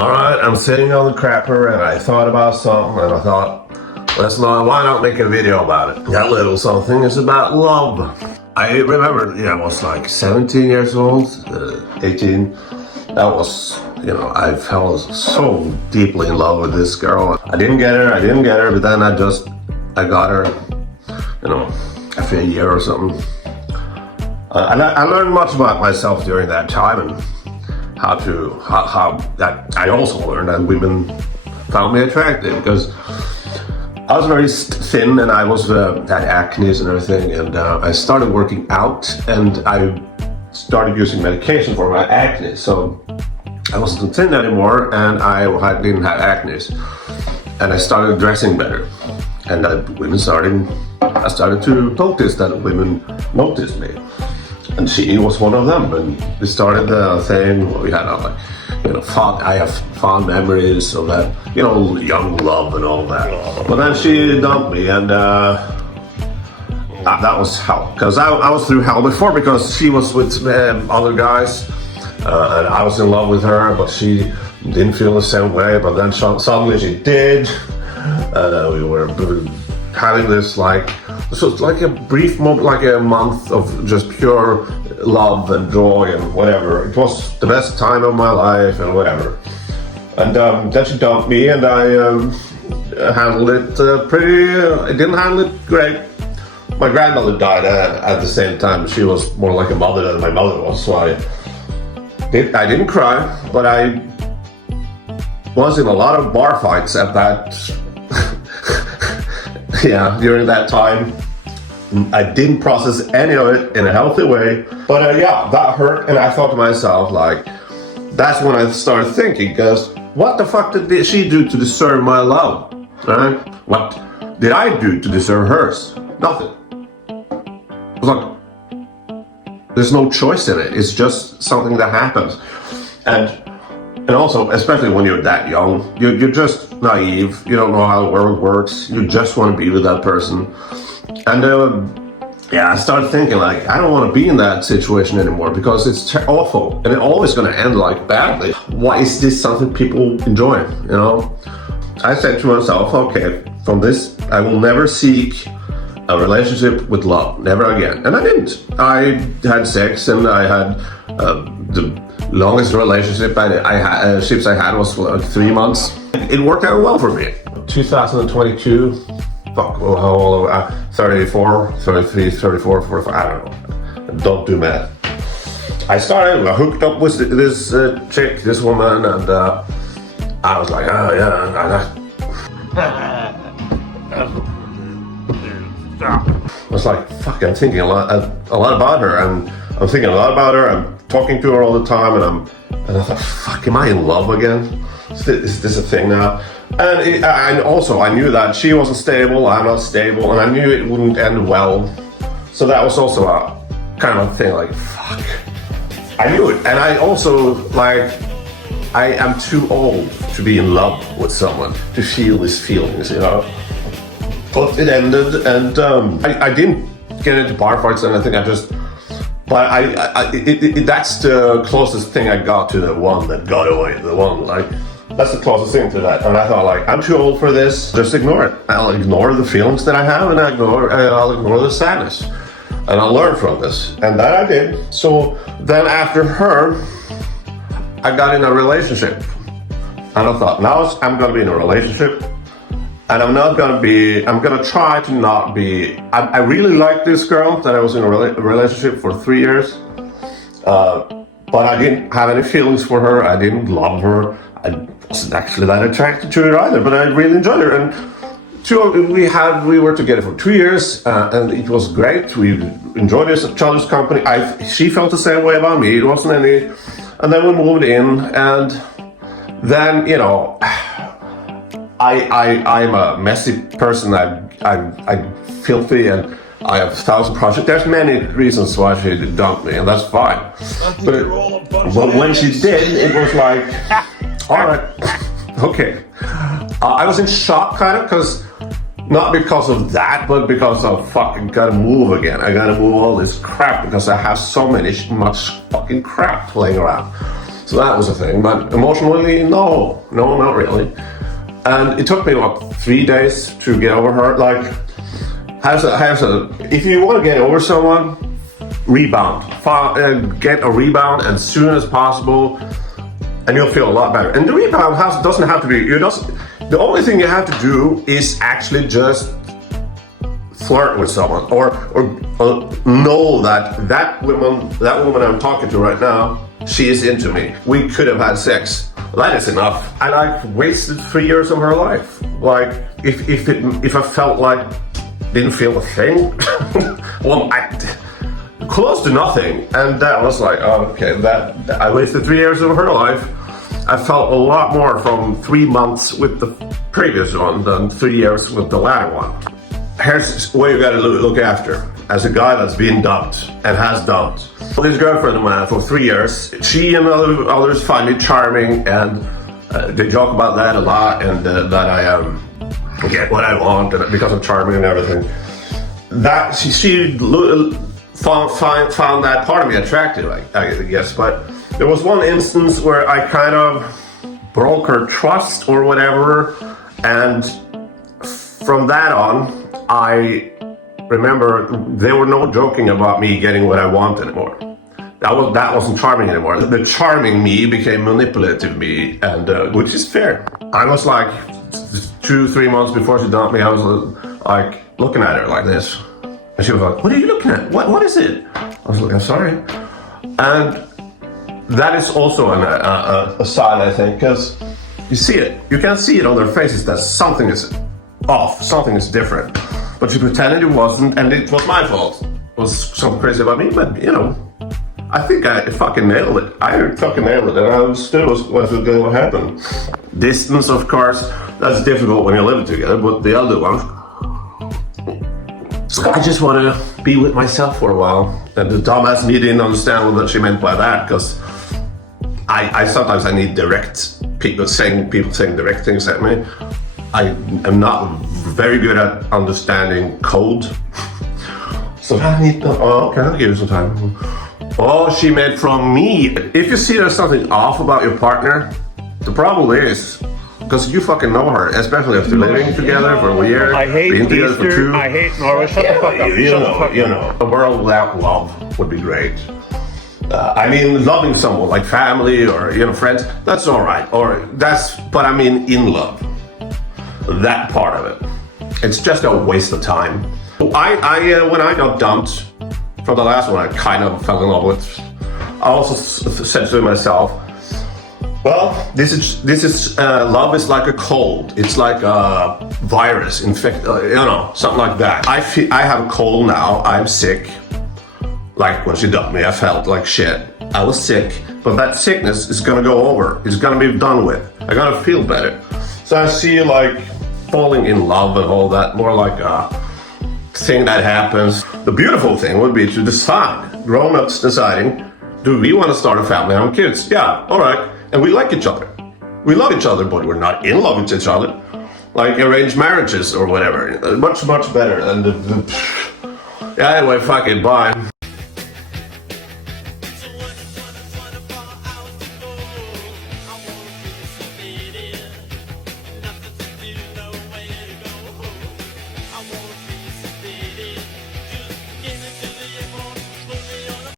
Alright, I'm sitting on the crapper and I thought about something and I thought, why not make a video about it? That little something is about love. I remember, I was like 17 years old, 18. That was, I fell so deeply in love with this girl. I didn't get her, but then I got her, after a year or something. And I learned much about myself during that time and how that I also learned that women found me attractive because I was very thin and I was had acne and everything, and I started working out and I started using medication for my acne, so I wasn't thin anymore and I didn't have acne, and I started dressing better, and I started to notice that women noticed me. And she was one of them, and we started saying we had I have fond memories of that, young love and all that. But then she dumped me, and that was hell. Because I was through hell before, because she was with other guys, and I was in love with her, but she didn't feel the same way. But then suddenly she did. We were having this so it's like a brief moment, like a month of just pure love and joy and whatever. It was the best time of my life and whatever. And then she dumped me, and I handled it I didn't handle it great. My grandmother died at the same time. She was more like a mother than my mother was, so I didn't cry, but I was in a lot of bar fights at that during that time. I didn't process any of it in a healthy way, but that hurt, and I thought to myself, that's when I started thinking, because what the fuck did she do to deserve my love, right? What did I do to deserve hers? Nothing. It's like, there's no choice in it, it's just something that happens. And also, especially when you're that young, you're just naive, you don't know how the world works, you just want to be with that person. And I started thinking, I don't want to be in that situation anymore, because it's awful, and it's always going to end badly. Why is this something people enjoy, I said to myself, okay, from this, I will never seek a relationship with love, never again. And I didn't. I had sex, and I had the longest relationship I had was 3 months. It worked out well for me. 2022, how old am I? 34, 33, 34, 45, I don't know. Don't do math. I hooked up with this chick, this woman, and I was like, oh yeah. I was like, fuck, I'm thinking a lot about her, and I'm thinking a lot about her. I'm talking to her all the time, and I thought, fuck, am I in love again? Is this a thing now? And also, I knew that she wasn't stable, I'm not stable, and I knew it wouldn't end well. So that was also a kind of thing, fuck. I knew it, and I also, I am too old to be in love with someone, to feel these feelings, But it ended, and I didn't get into bar fights or anything, that's the closest thing I got to the one that got away, that's the closest thing to that. And I thought, I'm too old for this, just ignore it. I'll ignore the feelings that I have, and I'll ignore the sadness. And I'll learn from this. And that I did. So then after her, I got in a relationship. And I thought, now I'm gonna be in a relationship, and I'm gonna try to not be, I really liked this girl that I was in a relationship for 3 years. But I didn't have any feelings for her, I didn't love her. I wasn't actually that attracted to her either, but I really enjoyed her. And we were together for 2 years, and it was great. We enjoyed each other's company. She felt the same way about me. It wasn't any. And then we moved in, and then I'm a messy person. I'm filthy, and I have 1,000 projects. There's many reasons why she dumped me, and that's fine. But when she did, it was like, all right, okay. I was in shock, kind of, because not because of that, but because I fucking gotta move again. I gotta move all this crap because I have so much fucking crap playing around. So that was a thing, but emotionally, no, not really. And it took me, 3 days to get over her. Like, if you want to get over someone, rebound. Get a rebound as soon as possible, and you'll feel a lot better. And the rebound doesn't have to be, the only thing you have to do is actually just flirt with someone, or know that woman I'm talking to right now, she is into me. We could have had sex. That is enough. I wasted 3 years of her life. Like, if I felt like didn't feel a thing, well, close to nothing. And that was like, oh, okay, that I wasted 3 years of her life. I felt a lot more from 3 months with the previous one than 3 years with the latter one. Here's what you gotta look after as a guy that's been dumped and has dumped. This girlfriend of mine for 3 years, she and others find me charming, and they joke about that a lot, and that I get what I want because I'm charming and everything. That she found that part of me attractive, I guess. But there was one instance where I kind of broke her trust or whatever, and from that on, I remember there were no joking about me getting what I want anymore. That wasn't charming anymore. The charming me became manipulative me, and which is fair. I was like 2-3 months before she dumped me, I was like looking at her like this, and she was like, "What are you looking at? What is it?" I was like, "I'm sorry," and that is also a sign, I think, because you see it. You can see it on their faces that something is off, something is different. But she pretended it wasn't, and it was my fault. It was something crazy about me, but I think I fucking nailed it. I fucking nailed it, and I still was going to happen. Distance, of course, that's difficult when you're living together, but the other one, I just want to be with myself for a while. And the dumbass me didn't understand what she meant by that, because I sometimes I need people saying direct things at me. I am not very good at understanding code. So I need to, okay, I'll give you some time. Oh, she meant from me. If you see there's something off about your partner, the problem is, because you fucking know her, especially after living together for a year, I hate being together for Easter, 2. I hate Norway. Shut the fuck up. You know, a world without love would be great. I mean, loving someone like family or friends, that's all right. But I mean, in love, that part of it, it's just a waste of time. When I got dumped from the last one, I kind of fell in love with. I also said to myself, well, this is love is like a cold. It's like a virus, something like that. I have a cold now. I'm sick. Like when she dumped me, I felt like shit. I was sick, but that sickness is gonna go over. It's gonna be done with. I gotta feel better. So I see like falling in love and all that more like a thing that happens. The beautiful thing would be to decide, grown-ups deciding, do we want to start a family and have kids? Yeah, all right. And we like each other. We love each other, but we're not in love with each other. Like arranged marriages or whatever. Much, much better than yeah, anyway, fuck it, bye.